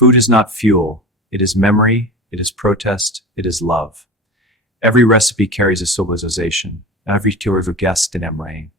Food is not fuel. It is memory. It is protest. It is love. Every recipe carries a symbolization. Every tour of a guest in Emre.